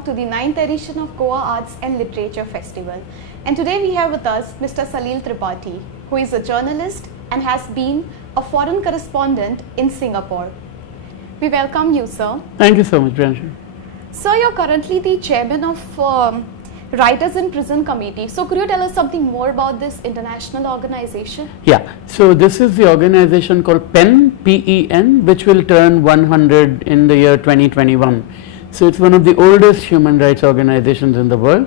welcome to the 9th edition of Goa Arts and Literature Festival. And today we have with us Mr. Salil Tripathi, who is a journalist and has been a foreign correspondent in Singapore. We welcome you, sir. Thank you so much, Priyanshu. Sir, you're currently the chairman of Writers in Prison Committee. So could you tell us something more about this international organization? Yeah, so this is the organization called PEN, P-E-N, which will turn 100 in the year 2021. So it's one of the oldest human rights organizations in the world,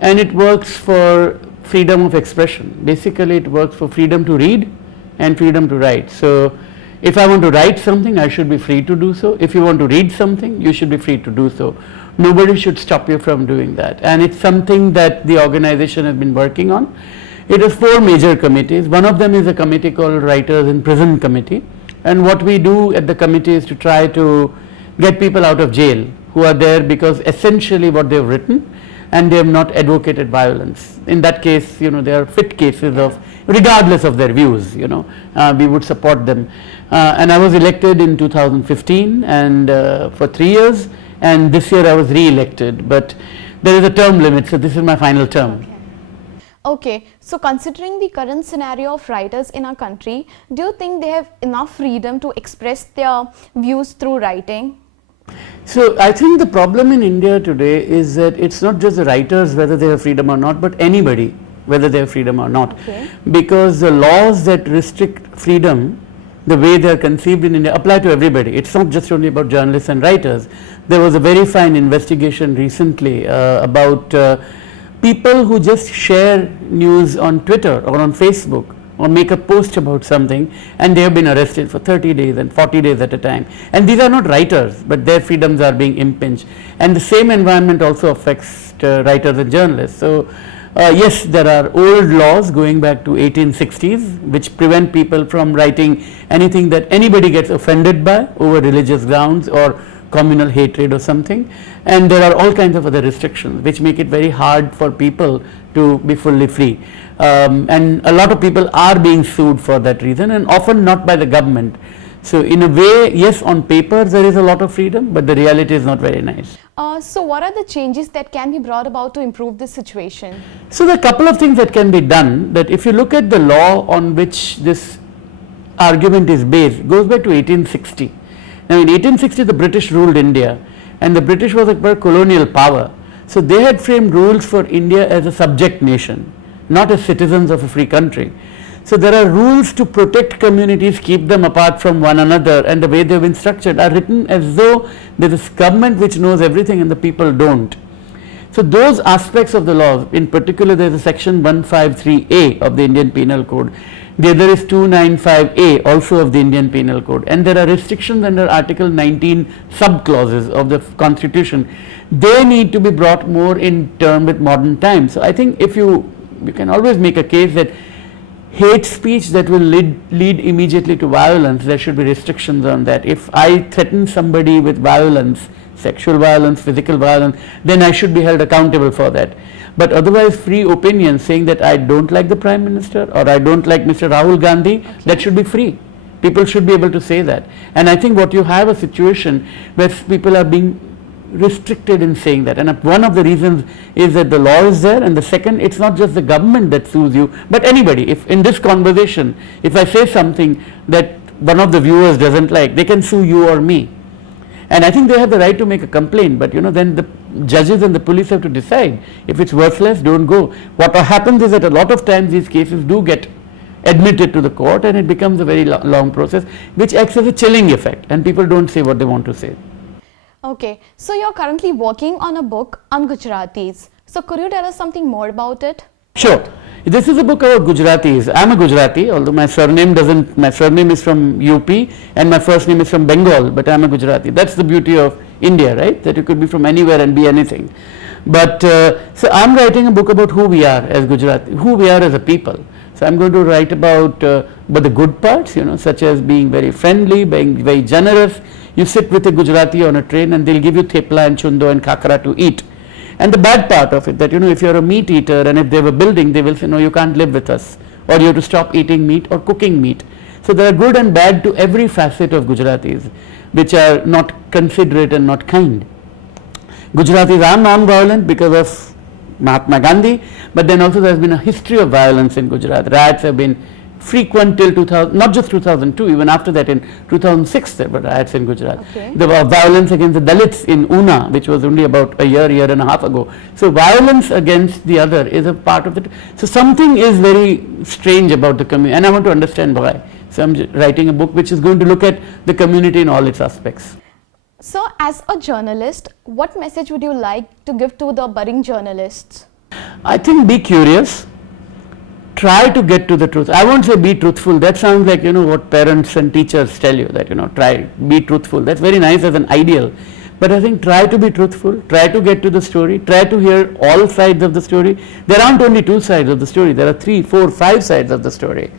and it works for freedom of expression. Basically, it works for freedom to read and freedom to write. So if I want to write something, I should be free to do so. If you want to read something, you should be free to do so. Nobody should stop you from doing that, and it's something that the organization has been working on. It has 4 major committees. One of them is a committee called Writers in Prison Committee, and what we do at the committee is to try to get people out of jail who are there because essentially what they have written, and they have not advocated violence. In that case, you know, they are fit cases of, regardless of their views, you know, we would support them. And I was elected in 2015 and for 3 years, and this year I was re-elected, but there is a term limit, so this is my final term. Okay, so considering the current scenario of writers in our country, do you think they have enough freedom to express their views through writing? So I think the problem in India today is that it's not just the writers whether they have freedom or not, but anybody whether they have freedom or not. Okay. Because the laws that restrict freedom, the way they are conceived in India, apply to everybody. It's not just only about journalists and writers. There was a very fine investigation recently about people who just share news on Twitter or on Facebook or make a post about something, and they have been arrested for 30 days and 40 days at a time. And these are not writers, but their freedoms are being impinged. And the same environment also affects writers and journalists. So yes, there are old laws going back to 1860s which prevent people from writing anything that anybody gets offended by over religious grounds or communal hatred or something, and there are all kinds of other restrictions which make it very hard for people to be fully free, and a lot of people are being sued for that reason, and often not by the government. So in a way, yes, on paper there is a lot of freedom, but the reality is not very nice. So what are the changes that can be brought about to improve this situation? So there are a couple of things that can be done. That if you look at the law on which this argument is based, it goes back to 1860. Now in 1860 the British ruled India, and the British was a colonial power. So they had framed rules for India as a subject nation, not as citizens of a free country. So there are rules to protect communities, keep them apart from one another, and the way they have been structured are written as though there is government which knows everything and the people don't. So those aspects of the law, in particular there is a section 153A of the Indian Penal Code. The other is 295A also of the Indian Penal Code, and there are restrictions under Article 19 sub-clauses of the Constitution. They need to be brought more in term with modern times. So I think if you can always make a case that hate speech that will lead immediately to violence, there should be restrictions on that. If I threaten somebody with violence, sexual violence, physical violence, then I should be held accountable for that. But otherwise, free opinion saying that I don't like the Prime Minister or I don't like Mr. Rahul Gandhi, okay, that should be free. People should be able to say that. And I think what you have a situation where people are being restricted in saying that, and one of the reasons is that the law is there, and the second, it's not just the government that sues you, but anybody. If in this conversation, if I say something that one of the viewers doesn't like, they can sue you or me. And I think they have the right to make a complaint, but you know, then the judges and the police have to decide. If it's worthless, don't go. What happens is that a lot of times these cases do get admitted to the court, and it becomes a very long process which acts as a chilling effect, and people don't say what they want to say. Okay, so you're currently working on a book on Gujaratis. So could you tell us something more about it? Sure. This is a book about Gujaratis. I'm a Gujarati, although my surname is from UP and my first name is from Bengal, but I'm a Gujarati. That's the beauty of India, right? That you could be from anywhere and be anything. But so I'm writing a book about who we are as Gujarati, who we are as a people. So I'm going to write about but the good parts, you know, such as being very friendly, being very generous. You sit with a Gujarati on a train and they'll give you thepla and chundo and khakra to eat. And the bad part of it, that you know, if you're a meat eater and if they have a building, they will say, no, you can't live with us, or you have to stop eating meat or cooking meat. So there are good and bad to every facet of Gujaratis, which are not considerate and not kind. Gujaratis are non-violent because of Mahatma Gandhi, but then also there has been a history of violence in Gujarat. Riots have been frequent till 2000, not just 2002, even after that in 2006 there were riots in Gujarat. Okay. There were violence against the Dalits in Una, which was only about a year and a half ago. So violence against the other is a part of it. So something is very strange about the community, and I want to understand why. So I'm writing a book which is going to look at the community in all its aspects. So as a journalist, what message would you like to give to the budding journalists? I think be curious. Try to get to the truth. I won't say be truthful. That sounds like, what parents and teachers tell you, that, try, be truthful. That's very nice as an ideal. But I think try to be truthful, try to get to the story, try to hear all sides of the story. There aren't only two sides of the story, there are 3, 4, 5 sides of the story.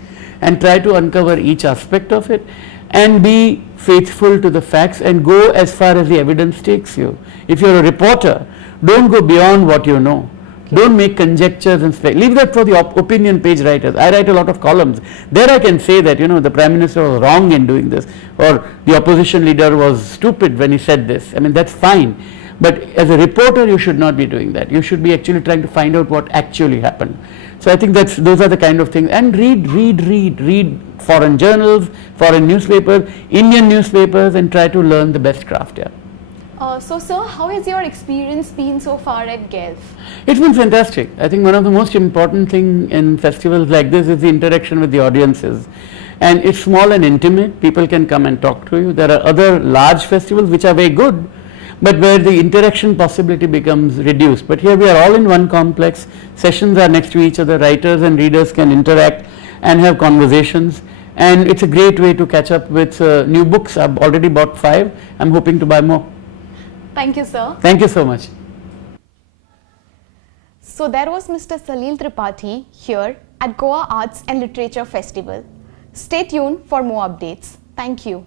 And try to uncover each aspect of it and be faithful to the facts and go as far as the evidence takes you. If you're a reporter, don't go beyond what you know. Don't make conjectures and leave that for the opinion page writers. I write a lot of columns. There I can say that, the Prime Minister was wrong in doing this, or the opposition leader was stupid when he said this. I mean, that's fine. But as a reporter, you should not be doing that. You should be actually trying to find out what actually happened. So I think those are the kind of things. And read foreign journals, foreign newspapers, Indian newspapers, and try to learn the best craft here. So sir, how has your experience been so far at GALF? It's been fantastic. I think one of the most important things in festivals like this is the interaction with the audiences. And it's small and intimate. People can come and talk to you. There are other large festivals which are very good, but where the interaction possibility becomes reduced. But here we are all in one complex. Sessions are next to each other. Writers and readers can interact and have conversations. And it's a great way to catch up with new books. I've already bought 5. I'm hoping to buy more. Thank you, sir. Thank you so much. So there was Mr. Salil Tripathi here at Goa Arts and Literature Festival. Stay tuned for more updates. Thank you.